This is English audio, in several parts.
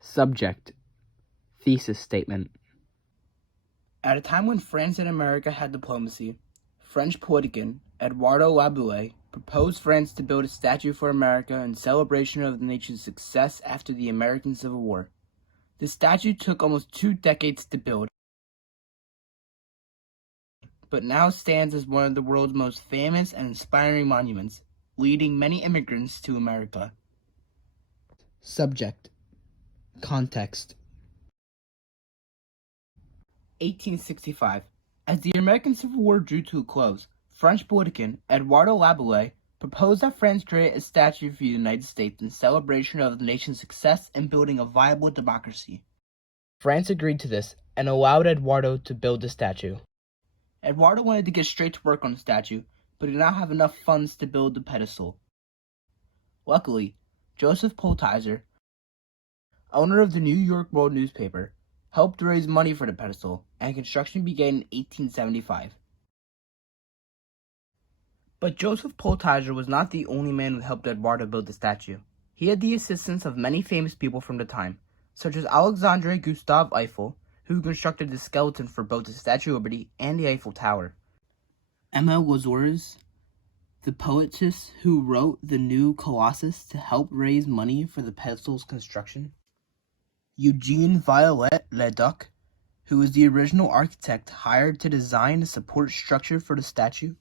Subject: Thesis statement. At a time when France and America had diplomacy, French politician Eduardo Laboulaye proposed France to build a statue for America in celebration of the nation's success after the American Civil War. The statue took almost 2 decades to build, but now stands as one of the world's most famous and inspiring monuments, leading many immigrants to America. Subject: Context. 1865. As the American Civil War drew to a close, French politician Eduardo Laboulaye proposed that France create a statue for the United States in celebration of the nation's success in building a viable democracy. France agreed to this and allowed Eduardo to build the statue. Eduardo wanted to get straight to work on the statue, but did not have enough funds to build the pedestal. Luckily, Joseph Pulitzer, owner of the New York World newspaper, helped raise money for the pedestal, and construction began in 1875. But Joseph Pulitzer was not the only man who helped Eduardo build the statue. He had the assistance of many famous people from the time, such as Alexandre Gustave Eiffel, who constructed the skeleton for both the Statue of Liberty and the Eiffel Tower. Emma Lazarus, the poetess who wrote the new Colossus to help raise money for the pedestal's construction. Eugene Viollet-le-Duc, who was the original architect hired to design the support structure for the statue.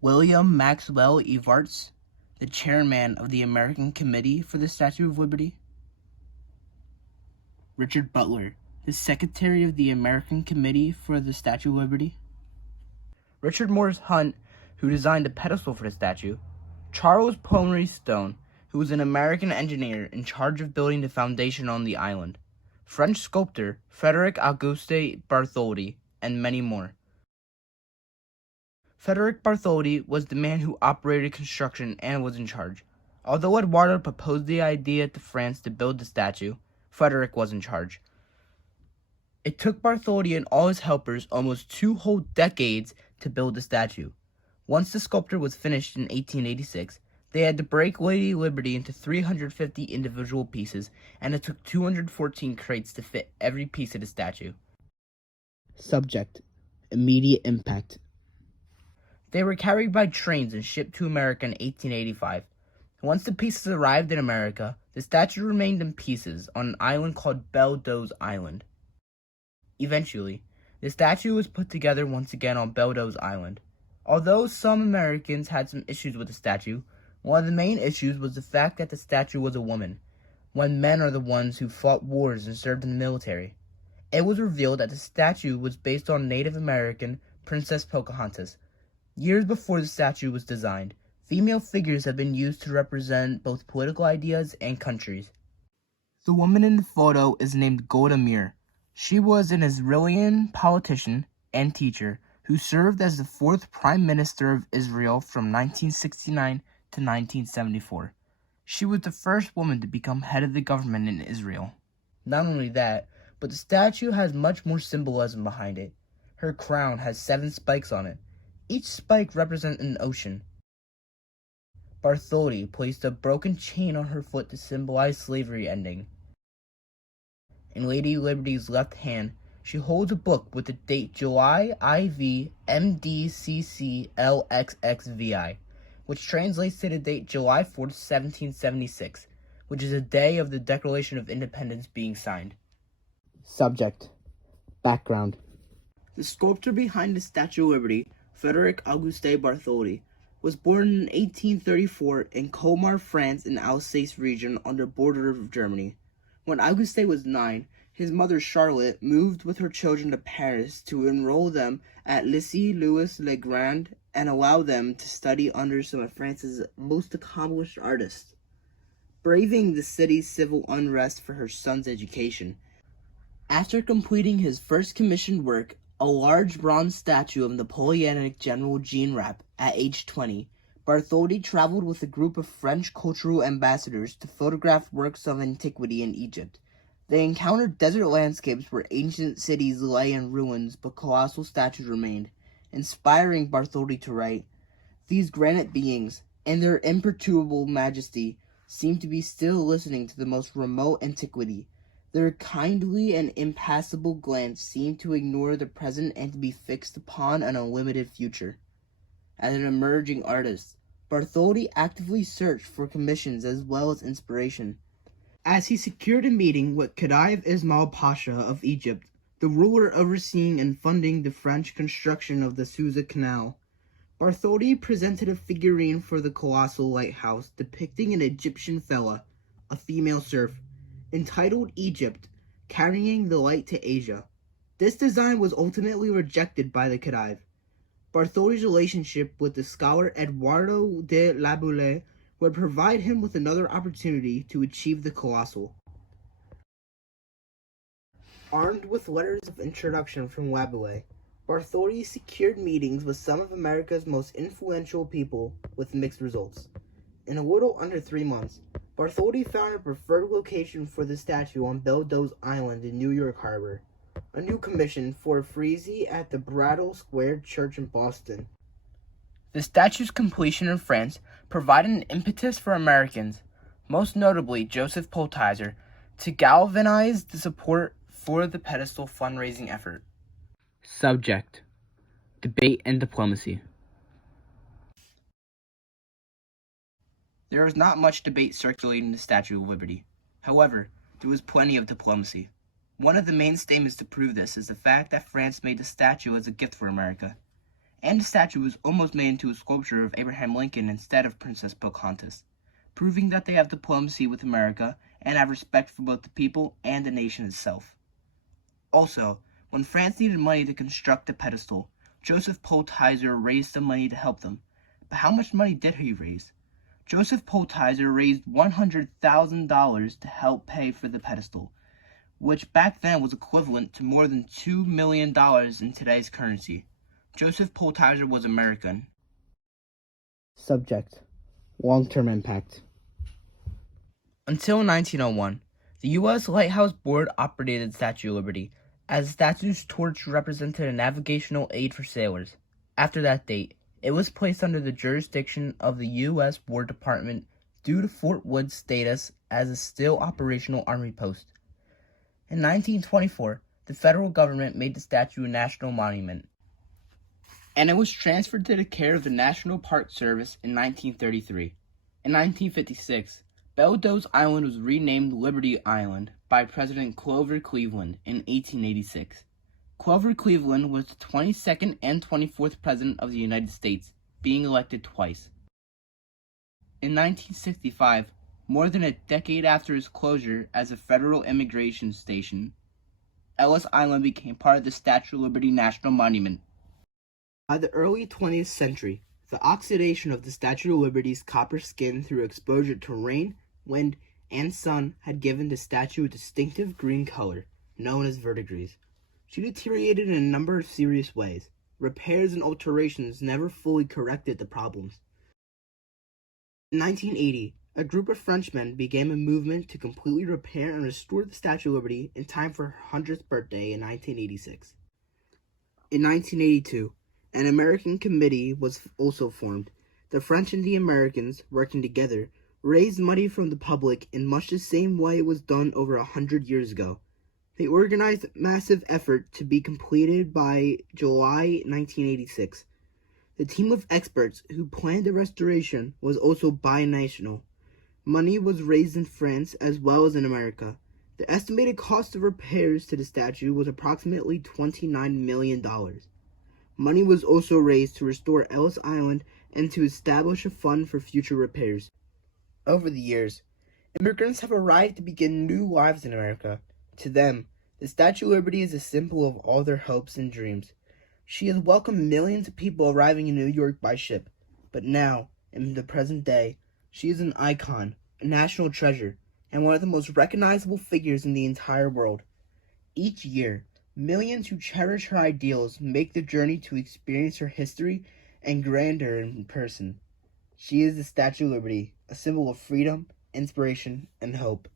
William Maxwell Evarts, the chairman of the American Committee for the Statue of Liberty. Richard Butler, the secretary of the American Committee for the Statue of Liberty. Richard Morris Hunt, who designed the pedestal for the statue. Charles Plummer Stone, who was an American engineer in charge of building the foundation on the island. French sculptor Frederic Auguste Bartholdi, and many more. Frederic Bartholdi was the man who operated construction and was in charge. Although Eduardo proposed the idea to France to build the statue, Frederic was in charge. It took Bartholdi and all his helpers almost 2 whole decades to build the statue. Once the sculpture was finished in 1886, they had to break Lady Liberty into 350 individual pieces, and it took 214 crates to fit every piece of the statue. Subject: Immediate impact. They were carried by trains and shipped to America in 1885. Once the pieces arrived in America, the statue remained in pieces on an island called Belledoze Island. Eventually, the statue was put together once again on Belledoze Island. Although some Americans had some issues with the statue, one of the main issues was the fact that the statue was a woman, when men are the ones who fought wars and served in the military. It was revealed that the statue was based on Native American Princess Pocahontas. Years before the statue was designed, female figures have been used to represent both political ideas and countries. The woman in the photo is named Golda Meir. She was an Israeli politician and teacher who served as the 4th Prime Minister of Israel from 1969 to 1974. She was the first woman to become head of the government in Israel. Not only that, but the statue has much more symbolism behind it. Her crown has 7 spikes on it. Each spike represents an ocean. Bartholdi placed a broken chain on her foot to symbolize slavery ending. In Lady Liberty's left hand, she holds a book with the date July IV MDCCLXXVI, which translates to the date July 4th, 1776, which is the day of the Declaration of Independence being signed. Subject: Background. The sculptor behind the Statue of Liberty, Frederic Auguste Bartholdi, was born in 1834 in Colmar, France, in Alsace region on the border of Germany. When Auguste was 9, his mother Charlotte moved with her children to Paris to enroll them at Lycée Louis le Grand and allow them to study under some of France's most accomplished artists. Braving the city's civil unrest for her son's education, after completing his first commissioned work, a large bronze statue of Napoleonic General Jean Rapp, at age 20, Bartholdi traveled with a group of French cultural ambassadors to photograph works of antiquity in Egypt. They encountered desert landscapes where ancient cities lay in ruins but colossal statues remained, inspiring Bartholdi to write, "These granite beings, in their imperturbable majesty, seem to be still listening to the most remote antiquity. Their kindly and impassible glance seemed to ignore the present and to be fixed upon an unlimited future. As an emerging artist, Bartholdi actively searched for commissions as well as inspiration. As he secured a meeting with Khedive Ismail Pasha of Egypt, the ruler overseeing and funding the French construction of the Suez Canal, Bartholdi presented a figurine for the colossal lighthouse depicting an Egyptian fella, a female serf, entitled Egypt, carrying the light to Asia. This design was ultimately rejected by the Khedive. Bartholdi's relationship with the scholar Eduardo de Laboulaye would provide him with another opportunity to achieve the colossal. Armed with letters of introduction from Laboulaye, Bartholdi secured meetings with some of America's most influential people with mixed results. In a little under 3 months, Bartholdi found a preferred location for the statue on Belledoze Island in New York Harbor, a new commission for a frieze at the Brattle Square Church in Boston. The statue's completion in France provided an impetus for Americans, most notably Joseph Poultizer, to galvanize the support for the pedestal fundraising effort. Subject: Debate and Diplomacy. There was not much debate circulating the Statue of Liberty. However, there was plenty of diplomacy. One of the main statements to prove this is the fact that France made the statue as a gift for America, and the statue was almost made into a sculpture of Abraham Lincoln instead of Princess Pocahontas, proving that they have diplomacy with America and have respect for both the people and the nation itself. Also, when France needed money to construct the pedestal, Joseph Poultizer raised the money to help them. But how much money did he raise? Joseph Poultizer raised $100,000 to help pay for the pedestal, which back then was equivalent to more than $2 million in today's currency. Joseph Poultizer was American. Subject: Long-term impact. Until 1901, the U.S. Lighthouse Board operated the Statue of Liberty, as the statue's torch represented a navigational aid for sailors. After that date, it was placed under the jurisdiction of the U.S. War Department due to Fort Wood's status as a still operational Army post. In 1924, the federal government made the statue a national monument, and it was transferred to the care of the National Park Service in 1933. In 1956, Belledoze Island was renamed Liberty Island by President Grover Cleveland in 1886. Grover Cleveland was the 22nd and 24th President of the United States, being elected twice. In 1965, more than a decade after its closure as a federal immigration station, Ellis Island became part of the Statue of Liberty National Monument. By the early 20th century, the oxidation of the Statue of Liberty's copper skin through exposure to rain, wind, and sun had given the statue a distinctive green color, known as verdigris. She deteriorated in a number of serious ways. Repairs and alterations never fully corrected the problems. In 1980, a group of Frenchmen began a movement to completely repair and restore the Statue of Liberty in time for her 100th birthday in 1986. In 1982, an American committee was also formed. The French and the Americans, working together, raised money from the public in much the same way it was done over 100 years ago. They organized a massive effort to be completed by July 1986. The team of experts who planned the restoration was also binational. Money was raised in France as well as in America. The estimated cost of repairs to the statue was approximately $29 million. Money was also raised to restore Ellis Island and to establish a fund for future repairs. Over the years, immigrants have arrived to begin new lives in America. To them, the Statue of Liberty is a symbol of all their hopes and dreams. She has welcomed millions of people arriving in New York by ship, but now, in the present day, she is an icon, a national treasure, and one of the most recognizable figures in the entire world. Each year, millions who cherish her ideals make the journey to experience her history and grandeur in person. She is the Statue of Liberty, a symbol of freedom, inspiration, and hope.